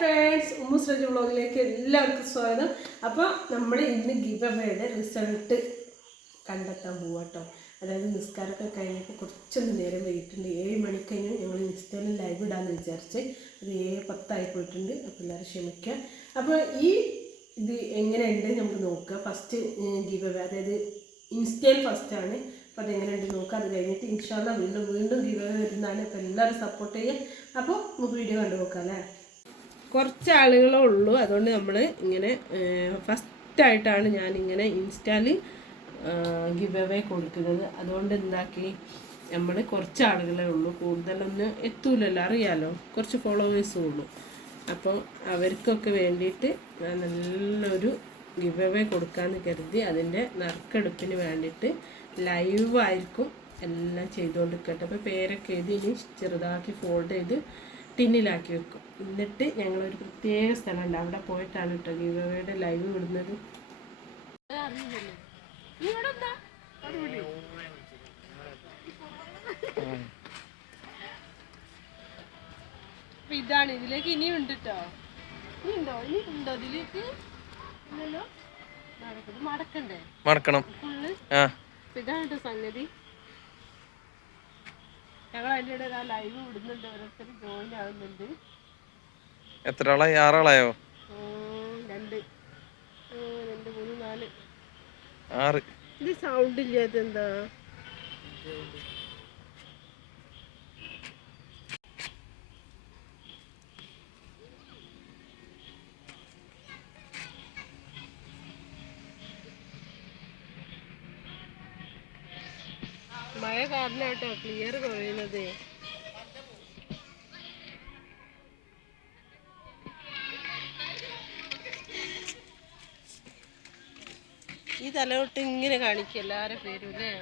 Friends, ഉമ്മുസ്രജ് വ്ളോഗിലേക്ക് എല്ലാവർക്കും സ്വാഗതം. അപ്പോൾ നമ്മൾ ഇന്ന് ഗിവ് അവേയുടെ റിസൾട്ട് കണ്ടെത്താൻ പോവാം കേട്ടോ. അതായത് നിസ്കാരമൊക്കെ കഴിഞ്ഞപ്പോൾ കുറച്ചൊന്ന് നേരം വൈകിട്ടുണ്ട്. 7 മണിക്ക് കഴിഞ്ഞ് ഞങ്ങൾ ഇൻസ്റ്റയിൽ ലൈവ് ഇടാമെന്ന് വിചാരിച്ച് അത് 7:10 പോയിട്ടുണ്ട്. അപ്പോൾ എല്ലാവരും ക്ഷമിക്കുക. അപ്പോൾ ഇത് എങ്ങനെയുണ്ട് നമുക്ക് നോക്കുക. ഫസ്റ്റ് ഗിവ് അവേ, അതായത് ഇൻസ്റ്റയിൽ ഫസ്റ്റാണ്. അപ്പോൾ അതെങ്ങനെയുണ്ട് നോക്കുക. അത് കഴിഞ്ഞിട്ട് ഇൻഷാല്ലാ വീണ്ടും ഗിവ് അവേ വരുന്നതാണ്. അപ്പോൾ എല്ലാവരും സപ്പോർട്ട് ചെയ്യുക. അപ്പോൾ നമുക്ക് വീഡിയോ കണ്ടു നോക്കാം അല്ലേ. കുറച്ച് ആളുകളേ ഉള്ളൂ, അതുകൊണ്ട് നമ്മൾ ഇങ്ങനെ ഫസ്റ്റായിട്ടാണ് ഞാനിങ്ങനെ ഇൻസ്റ്റയിൽ ഗിവ് അവേ കൊടുക്കുന്നത്. അതുകൊണ്ട് എന്താക്കി, നമ്മൾ കുറച്ച് ആളുകളേ ഉള്ളൂ, കൂടുതലൊന്നും എത്തൂലല്ലോ, അറിയാലോ, കുറച്ച് ഫോളോവേഴ്സും ഉള്ളൂ. അപ്പോൾ അവർക്കൊക്കെ വേണ്ടിയിട്ട് ഞാൻ നല്ലൊരു ഗിവ് അവേ കൊടുക്കാമെന്ന് കരുതി. അതിൻ്റെ നറുക്കെടുപ്പിന് വേണ്ടിയിട്ട് ലൈവായിരിക്കും എല്ലാം ചെയ്തുകൊണ്ടിരിക്കട്ടെ. അപ്പോൾ പേരൊക്കെ എഴുതി ഇനി ചെറുതാക്കി ഫോൾഡ് ചെയ്ത് ടിന്നിലാക്കി വെക്കും. എന്നിട്ട് ഞങ്ങളൊരു പ്രത്യേക സ്ഥലമുണ്ട്, അവിടെ പോയിട്ടാണ് കേട്ടോ ഗിവ് അവേയുടെ ലൈവ് വിടുന്നത്. ഇതാണ്, ഇതിലേക്ക് ഇനിയും ഉണ്ട് കേട്ടോ. ഇനിയുണ്ടോ ഇതിലേക്ക്? ഇല്ലല്ലോ, മടക്കണം ഫുള്ള്. ഇതാണ് കേട്ടോ സംഗതി. ഞങ്ങൾ അതിൻ്റെ ഇടയിൽ ലൈവ് വിടുന്നുണ്ട്, ഓരോരുത്തർ ജോയിൻ ആവുന്നുണ്ട്. എത്ര ആളായി? 6 ആളായോ? 2 3 4 6. ഇത് സൗണ്ട് ഇല്ലാത്ത എന്താ? മഴ കാരണം കേട്ടോ ക്ലിയർ കുറയുന്നത്. ഈ തലയോട്ട് ഇങ്ങനെ കാണിക്കും എല്ലാവരുടെ പേരും അല്ലേ.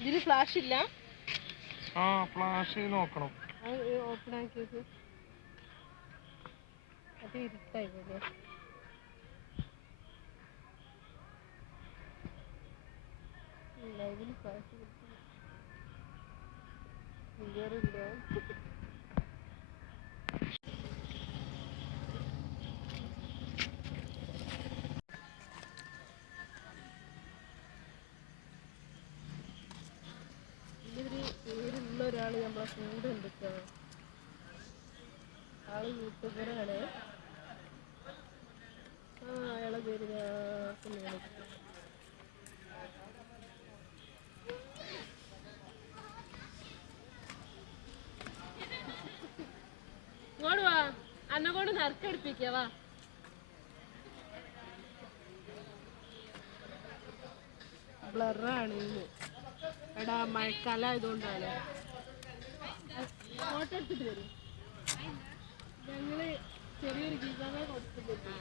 ഇതിന് ഫ്ലാഷ് ഇല്ല. ഫ്ലാഷ് നോക്കണം. ഓപ്പൺ ആക്കിയത് അത് ഇരുട്ടായി പോലെ. ലൈവിന് ഫ്ലാഷ് ക്ലിയർ ഇല്ല. പേരുള്ള ഒരാൾ നമ്മളെ കൂടെ ഉണ്ട് കേട്ടോ. ആള് യൂട്യൂബറാണ്. അയാളെ പേര് ഇങ്ങോട്ട് വാ, അന്നെ കൊണ്ട് നറുക്കെടുപ്പിക്കവാ. ബ്ലറാണ് ഇന്ന്. എടാ മഴക്കാലം ആയതുകൊണ്ടാണ്. ഫോട്ടോ എടുത്തിട്ട് വരും. ഞങ്ങള് ചെറിയൊരു ഗീതാവേ കൊടുത്തിട്ടുണ്ട്.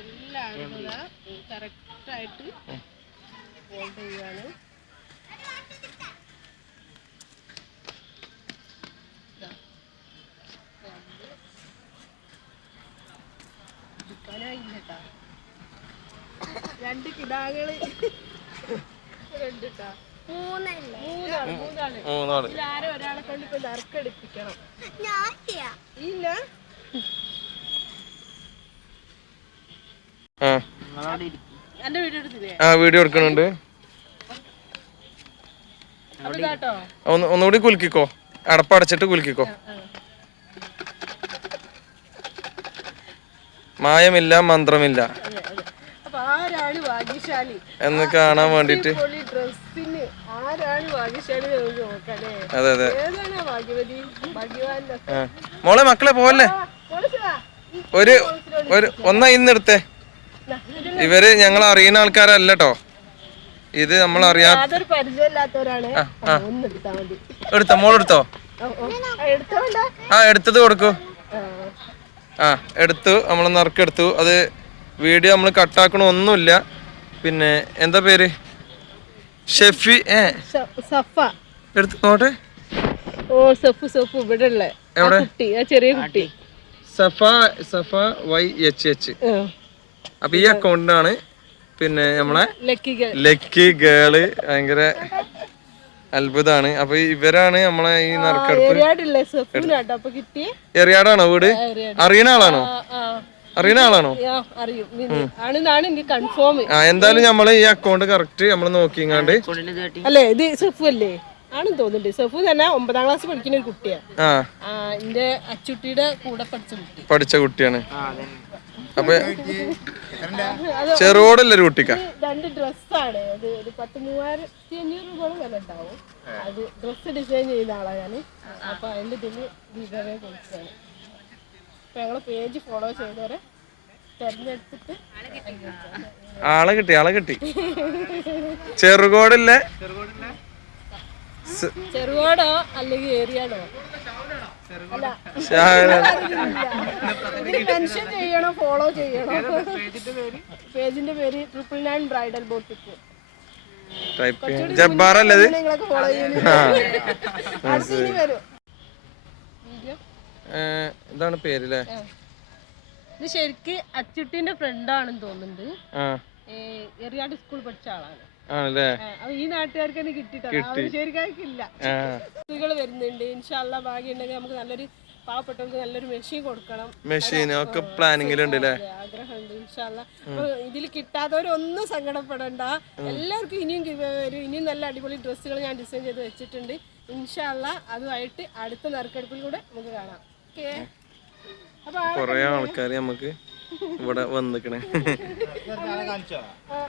എല്ലാവരും കറക്റ്റായിട്ട് ഫോൾഡ് ചെയ്യുകയാണ്. എടുക്കാനായില്ല കേട്ടാ. 2 കിടാകള് 2 ട്ടാ. 3 ആരോ ഒരാളെ കൊണ്ട് ഇപ്പൊ നറുക്കെടുപ്പിക്കണം. ഇല്ല എന്റെ വീഡിയോ എടുത്തില്ലേ? വീഡിയോ എടുക്കണുണ്ട്. ഒന്നുകൂടി കുലുക്കിക്കോ, അടപ്പടച്ചിട്ട് കുലുക്കിക്കോ. മായമില്ല, മന്ത്രമില്ല എന്ന് കാണാൻ വേണ്ടിട്ട്. അതെ അതെ. മോളെ മക്കളെ പോവല്ലേ, ഒന്നാ ഇന്നെടുത്തേ. ഇവര് ഞങ്ങൾ അറിയുന്ന ആൾക്കാരല്ല കേട്ടോ, ഇത് നമ്മൾ അറിയാത്ത. എടുത്തോ മോളെടുത്തോ? എടുത്തത് കൊടുക്കൂ. എടുത്തു, നമ്മൾ നറുക്കെടുത്തു. അത് വീഡിയോ നമ്മൾ കട്ടാക്കണ ഒന്നുമില്ല. പിന്നെ എന്താ പേര്? ഷെഫി എടുത്ത് നോട്ടെ. ചെറിയ കുട്ടി സഫ YHH. അപ്പൊ ഈ അക്കൗണ്ടിനാണ് പിന്നെ നമ്മളെ ലക്കി ഗേള് ഭയങ്കര അത്ഭുതാണ്. അപ്പൊ ഇവരാണ് നമ്മളെ ഈ നറുക്കെടുപ്പ്. ഏറിയാടുള്ള സെഫൂനാട്ടോ അപ്പൊ കിട്ടിയ. എറിയാടാണോ വീട്? അറിയുന്ന ആളാണോ? അറിയുന്ന ആളാണോ? അറിയും ആണെന്നാണ് എനിക്ക് കൺഫേം. എന്തായാലും നമ്മള് ഈ അക്കൗണ്ട് കറക്റ്റ് നമ്മള് നോക്കിങ്ങാണ്ട്. അല്ലേ ഇത് സെഫു അല്ലേ? ആണെന്ന് തോന്നുന്നുണ്ട്. സെഫു തന്നെ 9ാം ക്ലാസ് പഠിക്കുന്ന ഒരു കുട്ടിയാണ്. എന്റെ അച്ചുട്ടിയുടെ കൂടെ പഠിച്ച കുട്ടിയാണ്. അപ്പൊ ചെറുകോടല്ലൊരു കുട്ടിക്ക. 2 ഡ്രസ്സാണ് അത്. ഒരു 10,3500 രൂപ വില ഉണ്ടാവും. അത് ഡ്രസ്സ് ഡിസൈൻ ചെയ്യുന്ന ആളാണ് ഞാൻ. അപ്പൊ അതിന്റെ ഇതില് ഗിവവേ കൊടുക്കുകയാണ്. അപ്പൊ ഞങ്ങളെ പേജ് ഫോളോ ചെയ്തവരെ തെരഞ്ഞെടുത്തിട്ട് ആളെ കിട്ടി. ചെറുകോടല്ലേ? ചെറുകോടോ അല്ലെങ്കിൽ ഏരിയാടോ? മെൻഷൻ ചെയ്യണോ ഫോളോ ചെയ്യണോ? പേജിന്റെ പേര് 999 ബ്രൈഡൽ ബോട്ടിക്. ജബ്ബാറല്ലേ? ഇതാണ് പേര്. ഇത് ശരിക്ക് അച്ചുട്ടിന്റെ ഫ്രണ്ടാണെന്ന് തോന്നുന്നുണ്ട്. എറിയാട് സ്കൂൾ പഠിച്ച ആളാണ്. ഈ നാട്ടുകാർക്ക് തന്നെ കിട്ടിയിട്ടാണ്. ശരിക്കാർക്കില്ല. കുട്ടികൾ വരുന്നുണ്ട്. ഇൻഷാ അല്ലാഹ് ഭാഗ്യം ഉണ്ടെങ്കിൽ നമുക്ക് നല്ലൊരു പാവപ്പെട്ടവർക്ക് നല്ലൊരു മെഷീൻ കൊടുക്കണം. മെഷീൻ ഒക്കെ പ്ലാനിങ്ങിലുണ്ട്. ആഗ്രഹമുണ്ട് ഇൻഷാ അല്ലാഹ്. ഇതിൽ കിട്ടാത്തവരൊന്നും സങ്കടപ്പെടണ്ട. എല്ലാവർക്കും ഇനിയും വരും. ഇനിയും നല്ല അടിപൊളി ഡ്രസ്സുകൾ ഞാൻ ഡിസൈൻ ചെയ്ത് വെച്ചിട്ടുണ്ട്. ഇൻഷാ അല്ലാഹ് അതുമായിട്ട് അടുത്ത നറുക്കെടുപ്പിലൂടെ നമുക്ക് കാണാം. ഓക്കേ. കൊറേ ആൾക്കാര് നമുക്ക് ഇവിടെ വന്നിക്കണേ.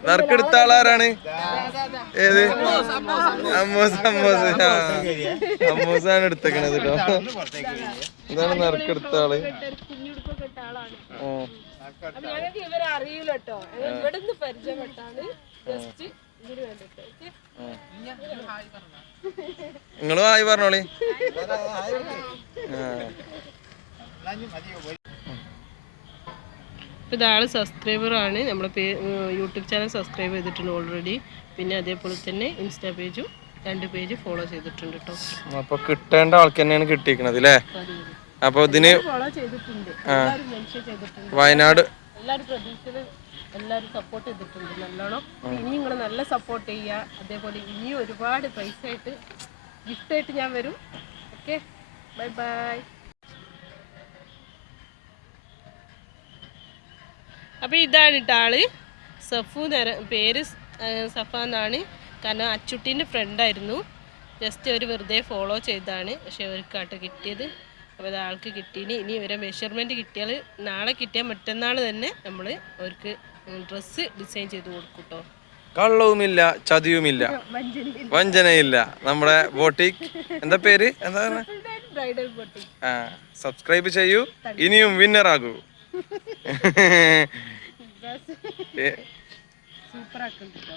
നറുക്കെടുത്ത ആളാരാണ്? ഏത്? അമ്മൂസാണ് എടുത്തേക്കണത് കേട്ടോ. ഇതാണ് നറുക്കെടുത്ത ആള്. ഞങ്ങൾക്ക് ഇവരെ അറിയില്ല കേട്ടോ. ഇവിടുന്ന് പരിചയപ്പെട്ടാണ് ജസ്റ്റ് ഇതിന് വേണ്ടിട്ട്. നിങ്ങളും ആയി പറഞ്ഞോളി. ഇതാള് സബ്സ്ക്രൈബറാണ്. നമ്മുടെ യൂട്യൂബ് ചാനൽ സബ്സ്ക്രൈബ് ചെയ്തിട്ടുണ്ട് ഓൾറെഡി. പിന്നെ അതേപോലെ തന്നെ ഇൻസ്റ്റാ പേജും 2 പേജ് ഫോളോ ചെയ്തിട്ടുണ്ട് കേട്ടോ. അപ്പൊ കിട്ടേണ്ട ആൾക്ക് തന്നെയാണ് കിട്ടിയിരിക്കണത് അല്ലേ? അപ്പൊ ഇതിന് വയനാട് എല്ലാവരും പ്രതീക്ഷയിൽ എല്ലാവരും സപ്പോർട്ട് ചെയ്തിട്ടുണ്ട് നല്ലോണം. ഇനി നിങ്ങൾ നല്ല സപ്പോർട്ട് ചെയ്യുക. അതേപോലെ ഇനിയും ഒരുപാട് പൈസ ആയിട്ട് ഗിഫ്റ്റായിട്ട് ഞാൻ വരും. Okay, bye bye. അപ്പോൾ ഇതാണ് കേട്ടോ ആള്. സഫു പേര് സഫ എന്നാണ്. കാരണം അച്ചുട്ടീൻ്റെ ഫ്രണ്ടായിരുന്നു. ജസ്റ്റ് ഒരു വെറുതെ ഫോളോ ചെയ്തതാണ്. പക്ഷെ അവർക്കാട്ടോ കിട്ടിയത്. അപ്പോൾ അത് ആൾക്ക് കിട്ടീനി. ഇനി ഇവരെ മെഷർമെൻറ്റ് കിട്ടിയാൽ നാളെ കിട്ടിയാൽ മറ്റന്നാൾ തന്നെ നമ്മൾ അവർക്ക് ഡ്രസ്സ് ഡിസൈൻ ചെയ്ത് കൊടുക്കും കേട്ടോ. കള്ളവുമില്ല, ചതിയുമില്ല, വഞ്ചനയില്ല. നമ്മുടെ ബോട്ടിക് എന്താ പേര്? എന്താ ബ്രൈഡൽ ബോട്ടിക്. സബ്സ്ക്രൈബ് ചെയ്യൂ, ഇനിയും വിന്നറാകൂ. സൂപ്പർ ആക്കുന്നുണ്ട്.